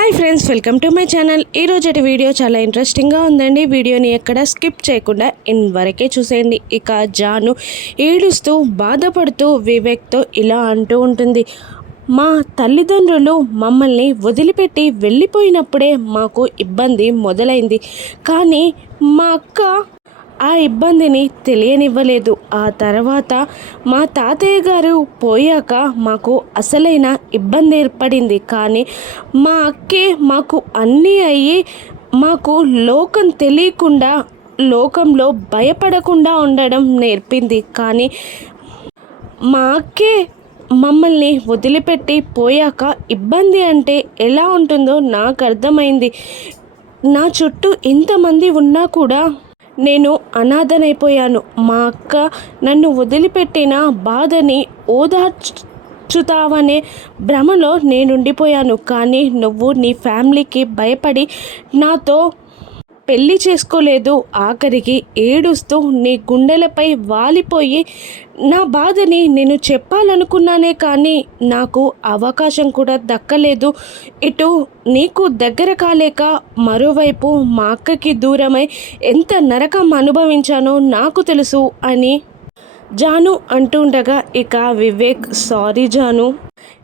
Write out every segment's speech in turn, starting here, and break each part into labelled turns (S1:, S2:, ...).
S1: Hi friends welcome to my channel. ఈరోజు video చాలా ఇంట్రెస్టింగ్గా ఉందండి. వీడియోని ఎక్కడ స్కిప్ చేయకుండా ఇన్ వరకే చూసేయండి. ఇక జాను ఏడుస్తూ బాధపడుతూ వివేక్తో ఇలా అంటూ ఉంటుంది. మా తల్లిదండ్రులు మమ్మల్ని వదిలిపెట్టి వెళ్ళిపోయినప్పుడే మాకు ఇబ్బంది మొదలైంది. కానీ మా అక్క ఆ ఇబ్బందిని తెలియనివ్వలేదు. ఆ తర్వాత మా తాతయ్య గారు పోయాక మాకు అసలైన ఇబ్బంది ఏర్పడింది. కానీ మా అక్కే మాకు అన్నీ అయ్యి మాకు లోకం తెలియకుండా లోకంలో భయపడకుండా ఉండడం నేర్పింది. కానీ మా అక్కే మమ్మల్ని వదిలిపెట్టి పోయాక ఇబ్బంది అంటే ఎలా ఉంటుందో నాకు అర్థమైంది. నా చుట్టూ ఎంతమంది ఉన్నా కూడా నేను అనాథనైపోయాను. మా అక్క నన్ను వదిలిపెట్టిన బాధని ఓదార్చుతావనే భ్రమలో నేనుండిపోయాను. కానీ నువ్వు నీ ఫ్యామిలీకి భయపడి నాతో పెళ్ళి చేసుకోలేదు. ఆఖరికి ఏడుస్తూ నీ గుండెలపై వాలిపోయి నా బాధని నేను చెప్పాలనుకున్నానే కానీ నాకు అవకాశం కూడా దక్కలేదు. ఇటు నీకు దగ్గర కాలేక మరోవైపు మా అక్కకి దూరమై ఎంత నరకం అనుభవించానో నాకు తెలుసు అని జాను అంటుండగా ఇక వివేక్ సారీ జాను.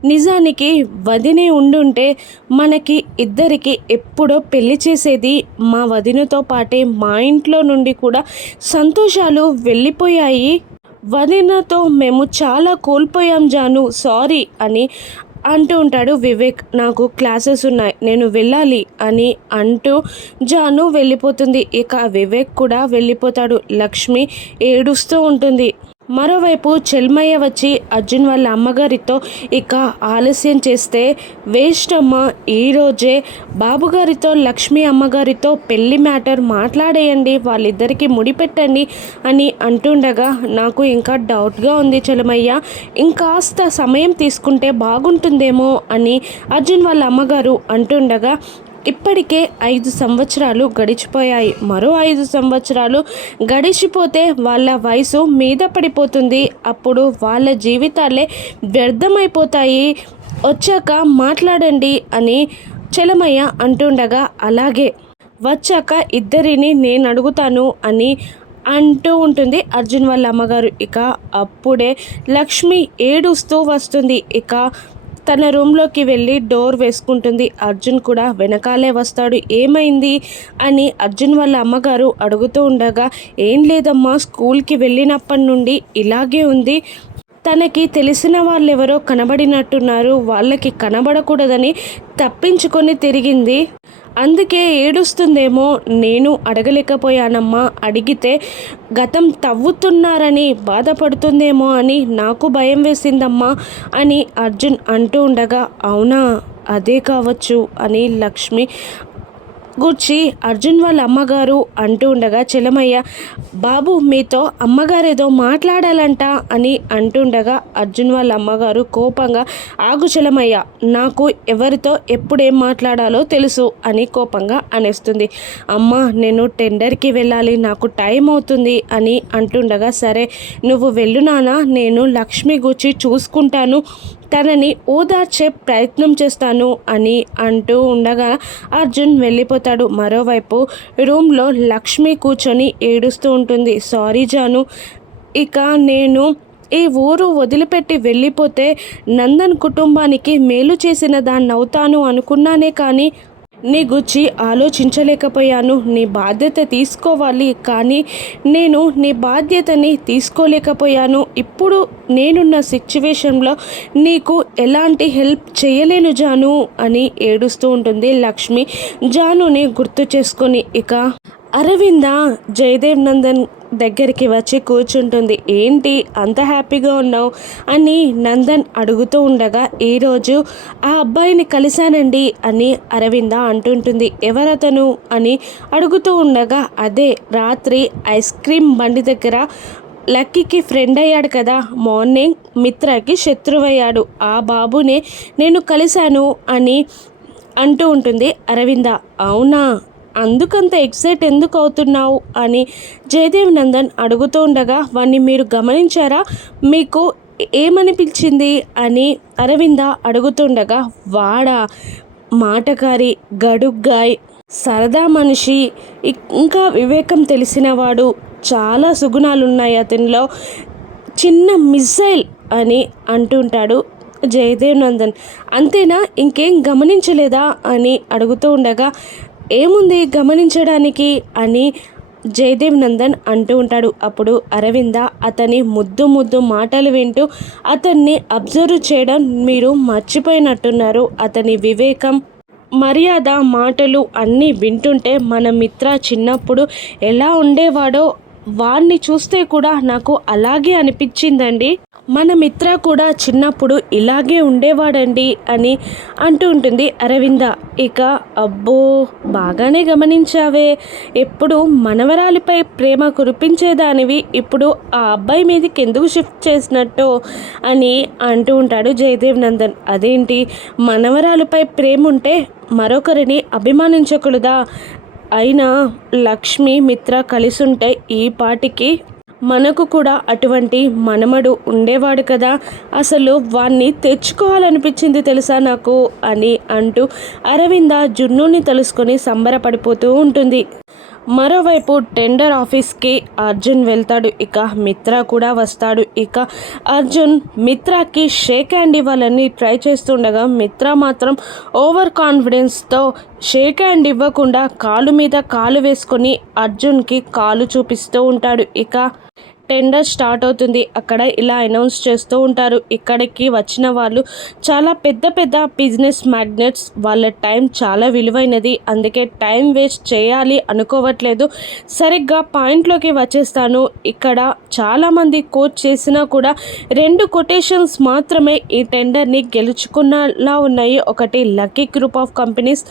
S1: నిజానికి వదినే ఉండుంటే మనకి ఇద్దరికి ఎప్పుడో పెళ్ళి చేసేది మా వదినతో పాటే మా ఇంట్లో నుండి కూడా సంతోషాలు వెళ్ళిపోయాయి. వదినతో మేము చాలా కోల్పోయాం జాను సారీ అని అంటూ ఉంటాడు వివేక్. నాకు క్లాసెస్ ఉన్నాయి నేను వెళ్ళాలి అని అంటూ జాను వెళ్ళిపోతుంది. ఇక వివేక్ కూడా వెళ్ళిపోతాడు. లక్ష్మి ఏడుస్తూ ఉంటుంది. మరోవైపు చెల్మయ్య వచ్చి అర్జున్ వాళ్ళ అమ్మగారితో ఇక ఆలస్యం చేస్తే వేస్ట్ అమ్మ ఈరోజే బాబుగారితో లక్ష్మి అమ్మగారితో పెళ్ళి మ్యాటర్ మాట్లాడేయండి వాళ్ళిద్దరికీ ముడిపెట్టండి అని అంటుండగా నాకు ఇంకా డౌట్గా ఉంది చెలమయ్య ఇంకాస్త సమయం తీసుకుంటే బాగుంటుందేమో అని అర్జున్ వాళ్ళ అమ్మగారు అంటుండగా ఇప్పటికే ఐదు సంవత్సరాలు గడిచిపోయాయి. మరో ఐదు సంవత్సరాలు గడిచిపోతే వాళ్ళ వయసు మీద పడిపోతుంది. అప్పుడు వాళ్ళ జీవితాలే వ్యర్థమైపోతాయి. వచ్చాక మాట్లాడండి అని చలమయ్య అంటుండగా అలాగే వచ్చాక ఇద్దరిని నేను అడుగుతాను అని అంటూ ఉంటుంది అర్జున్ వాళ్ళ అమ్మగారు. ఇక అప్పుడే లక్ష్మి ఏడుస్తూ వస్తుంది. ఇక తన రూమ్లోకి వెళ్ళి డోర్ వేసుకుంటుంది. అర్జున్ కూడా వెనకాలే వస్తాడు. ఏమైంది? అని అర్జున్ వాళ్ళ అమ్మగారు అడుగుతూ ఉండగా ఏం లేదమ్మా స్కూల్కి వెళ్ళినప్పటి నుండి ఇలాగే ఉంది. తనకి తెలిసిన వాళ్ళెవరో కనబడినట్టున్నారు. వాళ్ళకి కనబడకూడదని తప్పించుకొని తిరిగింది. అందుకే ఏడుస్తుందేమో నేను అడగలేకపోయానమ్మా. అడిగితే గతం తవ్వుతున్నారని బాధపడుతుందేమో అని నాకు భయం వేసిందమ్మా అని అర్జున్ అంటూ ఉండగా అవునా అదే కావచ్చు అని లక్ష్మి గూర్చి అర్జున్ వాళ్ళ అమ్మగారు అంటూ ఉండగా చెలమయ్య బాబు మీతో అమ్మగారేదో మాట్లాడాలంట అని అంటుండగా అర్జున్ వాళ్ళ అమ్మగారు కోపంగా ఆగు చెలమయ్య నాకు ఎవరితో ఎప్పుడేం మాట్లాడాలో తెలుసు అని కోపంగా అనేస్తుంది. అమ్మ నేను టెండర్కి వెళ్ళాలి నాకు టైం అవుతుంది అని అంటుండగా సరే నువ్వు వెళ్ళు నానా నేను లక్ష్మి గుచ్చి చూసుకుంటాను తనని ఓదార్చే ప్రయత్నం చేస్తాను అని అంటూ ఉండగా అర్జున్ వెళ్ళిపోతాడు. మరోవైపు రూమ్లో లక్ష్మి కూర్చొని ఏడుస్తూ ఉంటుంది. సారీ జాను ఇక నేను ఈ ఊరు వదిలిపెట్టి వెళ్ళిపోతే నందన్ కుటుంబానికి మేలు చేసిన దాన్ని అవుతాను అనుకున్నానే కానీ నీ గుచ్చి ఆలోచించలేకపోయాను. నీ బాధ్యత తీసుకోవాలి కానీ నేను నీ బాధ్యతని తీసుకోలేకపోయాను. ఇప్పుడు నేనున్న సిచ్యువేషన్లో నీకు ఎలాంటి హెల్ప్ చేయలేను జాను అని ఏడుస్తూ ఉంటుంది లక్ష్మి. జానుని గుర్తు చేసుకొని ఇక అరవింద జయదేవ్ నందన్ దగ్గరికి వచ్చి కూర్చుంటుంది. ఏంటి? అంత హ్యాపీగా ఉన్నావు? అని నందన్ అడుగుతూ ఉండగా ఈరోజు ఆ అబ్బాయిని కలిశానండి అని అరవింద అంటుంటుంది. ఎవరతను? అని అడుగుతూ ఉండగా అదే రాత్రి ఐస్ క్రీమ్ బండి దగ్గర లక్కీకి ఫ్రెండ్ అయ్యాడు కదా మార్నింగ్ మిత్రకి శత్రువయ్యాడు. ఆ బాబునే నేను కలిశాను అని అంటూ ఉంటుంది అరవింద. అవునా? అందుకంత ఎక్సైట్ ఎందుకు అవుతున్నావు అని జయదేవ్ నందన్ అడుగుతూ ఉండగా వాణ్ణి మీరు గమనించారా? మీకు ఏమనిపించింది? అని అరవింద అడుగుతుండగా వాడా మాటకారి గడుగ్గాయ్. సరదా మనిషి ఇంకా వివేకం తెలిసినవాడు చాలా సుగుణాలు ఉన్నాయి అతనిలో. చిన్న మిస్సైల్ అని అంటుంటాడు జయదేవ్ నందన్. అంతేనా? ఇంకేం గమనించలేదా? అని అడుగుతూ ఉండగా ఏముంది గమనించడానికి అని జయదేవ్ నందన్ అంటూ ఉంటాడు. అప్పుడు అరవింద అతని ముద్దు ముద్దు మాటలు వింటూ అతన్ని అబ్జర్వ్ చేయడం మీరు మర్చిపోయినట్టున్నారు. అతని వివేకం మర్యాద మాటలు అన్నీ వింటుంటే మన మిత్ర చిన్నప్పుడు ఎలా ఉండేవాడో వాణ్ణి చూస్తే కూడా నాకు అలాగే అనిపించిందండి. మన మిత్ర కూడా చిన్నప్పుడు ఇలాగే ఉండేవాడండి అని అంటూ ఉంటుంది అరవింద. ఇక అబ్బో బాగానే గమనించావే. ఎప్పుడు మనవరాలిపై ప్రేమ కురిపించేదానివి ఇప్పుడు ఆ అబ్బాయి మీదకి ఎందుకు షిఫ్ట్ చేసినట్టు అని అంటూ ఉంటాడు జయదేవ్ నందన్. అదేంటి మనవరాలిపై ప్రేమ ఉంటే మరొకరిని అభిమానించకూడదా? అయినా లక్ష్మి మిత్ర కలిసుంటే ఈ పాటికి మనకు కూడా అటువంటి మనమడు ఉండేవాడు కదా. అసలు వాణ్ణి తెచ్చుకోవాలనిపించింది తెలుసా నాకు? అని అంటూ అరవింద జున్నుని తెలుసుకొని సంబరపడిపోతూ ఉంటుంది. మరోవైపు టెండర్ ఆఫీస్కి అర్జున్ వెళ్తాడు. ఇక మిత్ర కూడా వస్తాడు. ఇక అర్జున్ మిత్రకి షేక్ హ్యాండ్ ఇవ్వాలని ట్రై చేస్తుండగా మిత్ర మాత్రం ఓవర్ కాన్ఫిడెన్స్తో షేక్ హ్యాండ్ ఇవ్వకుండా కాలు మీద కాలు వేసుకొని అర్జున్కి కాలు చూపిస్తూ ఉంటాడు. ఇక టెండర్ స్టార్ట్ అవుతుంది. అక్కడ ఇలా అనౌన్స్ చేస్తూ ఉంటారు. ఇక్కడికి వచ్చిన వాళ్ళు చాలా పెద్ద పెద్ద బిజినెస్ మ్యాగ్నెట్స్. వాళ్ళ టైం చాలా విలువైనది. అందుకే టైం వేస్ట్ చేయాలి అనుకోవట్లేదు. సరిగ్గా పాయింట్లోకి వచ్చేస్తాను. ఇక్కడ చాలామంది కోచ్ చేసినా కూడా రెండు కొటేషన్స్ మాత్రమే ఈ టెండర్ని గెలుచుకున్నలా ఉన్నాయి. ఒకటి లక్కీ గ్రూప్ ఆఫ్ కంపెనీస్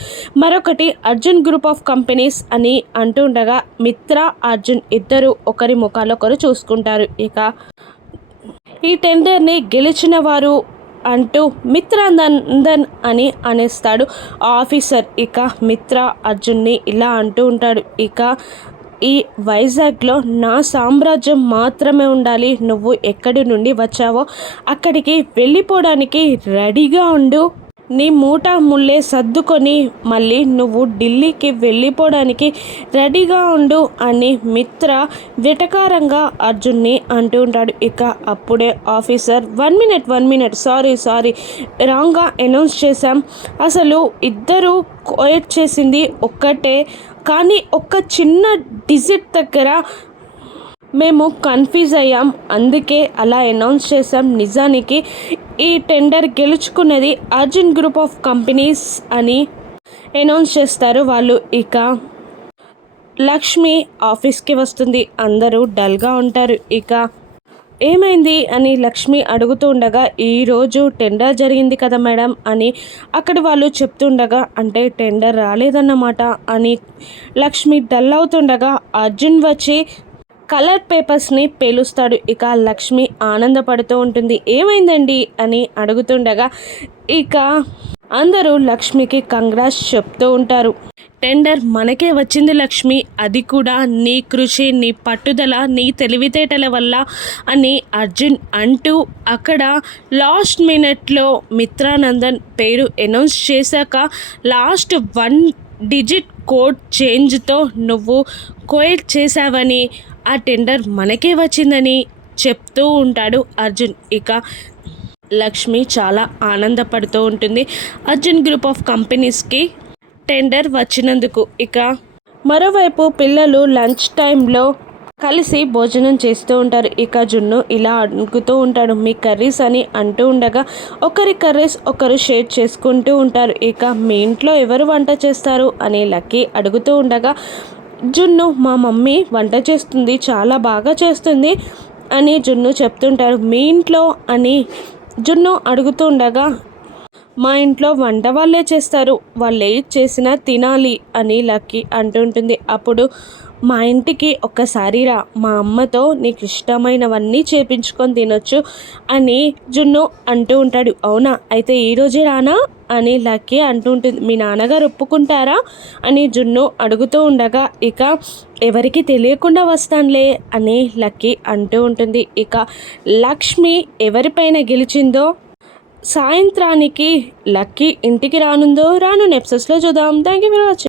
S1: మరొకటి అర్జున్ గ్రూప్ ఆఫ్ కంపెనీస్ అని అంటుండగా మిత్ర అర్జున్ ఇద్దరు ఒకరి ముఖాలొకరు చూస్తారు చూసుకుంటారు. ఇక ఈ టెండర్ని గెలిచిన వారు అంటూ మిత్రానందన్ అని అనేస్తాడు ఆఫీసర్. ఇక మిత్ర అర్జున్ని ఇలా అంటూ ఉంటాడు. ఇక ఈ వైజాగ్లో నా సామ్రాజ్యం మాత్రమే ఉండాలి. నువ్వు ఎక్కడి నుండి వచ్చావో అక్కడికి వెళ్ళిపోవడానికి రెడీగా ఉండు. నీ మూట ముల్లే సర్దుకొని మళ్ళీ నువ్వు ఢిల్లీకి వెళ్ళిపోవడానికి రెడీగా ఉండు అని మిత్ర వెటకారంగా అర్జున్ని అంటూ ఉంటాడు. ఇక అప్పుడే officer one minute one minute sorry sorry రాంగ్గా అనౌన్స్ చేశాం. అసలు ఇద్దరు కోయట్ చేసింది ఒక్కటే కానీ ఒక్క చిన్న డిజిట్ దగ్గర మేము కన్ఫ్యూజ్ అయ్యాం. అందుకే అలా అనౌన్స్ చేసాం నిజానికి ఈ టెండర్ గెలుచుకున్నది అర్జున్ గ్రూప్ ఆఫ్ కంపెనీస్ అని అనౌన్స్ చేస్తారు. వాళ్ళు ఇక లక్ష్మి ఆఫీస్కి వస్తుంది. అందరూ డల్గా ఉంటారు. ఇక ఏమైంది అని లక్ష్మి అడుగుతూ ఉండగా ఈరోజు టెండర్ జరిగింది కదా మేడం అని అక్కడ వాళ్ళు చెప్తుండగా అంటే టెండర్ రాలేదన్నమాట అని లక్ష్మి డల్ అవుతుండగా అర్జున్ వచ్చి కలర్ పేపర్స్ని పేలుస్తాడు. ఇక లక్ష్మి ఆనందపడుతూ ఉంటుంది. ఏమైందండి? అని అడుగుతుండగా ఇక అందరూ లక్ష్మికి కంగ్రాస్ చెప్తూ ఉంటారు. టెండర్ మనకే వచ్చింది లక్ష్మి. అది కూడా నీ కృషి నీ పట్టుదల నీ తెలివితేటల వల్ల అని అర్జున్ అంటూ అక్కడ లాస్ట్ మినిట్లో మిత్రానందన్ పేరు అనౌన్స్ చేశాక లాస్ట్ వన్ డిజిట్ కోడ్ చేంజ్తో నువ్వు కోయిట్ చేశావని ఆ టెండర్ మనకే వచ్చిందని చెప్తూ ఉంటాడు అర్జున్. ఇక లక్ష్మి చాలా ఆనందపడుతూ ఉంటుంది. అర్జున్ గ్రూప్ ఆఫ్ కంపెనీస్కి టెండర్ వచ్చినందుకు ఇక మరోవైపు పిల్లలు లంచ్ టైంలో కలిసి భోజనం చేస్తూ ఉంటారు. ఇక జున్ను ఇలా అడుగుతూ ఉంటాడు మీ కర్రీస్ అని అంటూ ఉండగా ఒకరి కర్రీస్ ఒకరు షేర్ చేసుకుంటూ ఉంటారు. ఇక మీ ఇంట్లో ఎవరు వంట చేస్తారు? అని లక్కీ అడుగుతూ ఉండగా జున్ను మా మమ్మీ వంట చేస్తుంది చాలా బాగా చేస్తుంది అని జున్ను చెప్తుంటారు. మీ ఇంట్లో అని జున్ను అడుగుతుండగా మా ఇంట్లో వంట వాళ్ళే చేస్తారు వాళ్ళు ఏది చేసినా తినాలి అని లక్కీ అంటుంటుంది అప్పుడు మా ఇంటికి ఒక్కసారి రా మా అమ్మతో నీకు ఇష్టమైనవన్నీ చేపించుకొని తినొచ్చు అని జున్ను అంటూ ఉంటాడు. అవునా? అయితే ఈరోజే రానా? అని లక్కీ అంటూ ఉంటుంది మీ నాన్నగారు ఒప్పుకుంటారా? అని జున్ను అడుగుతూ ఉండగా ఇక ఎవరికి తెలియకుండా వస్తానులే అని లక్కీ అంటూ ఉంటుంది. ఇక లక్ష్మి ఎవరిపైన గెలిచిందో సాయంత్రానికి లక్కీ ఇంటికి రానుందో రాను నెప్సెస్లో చూద్దాం. Thank you for watching.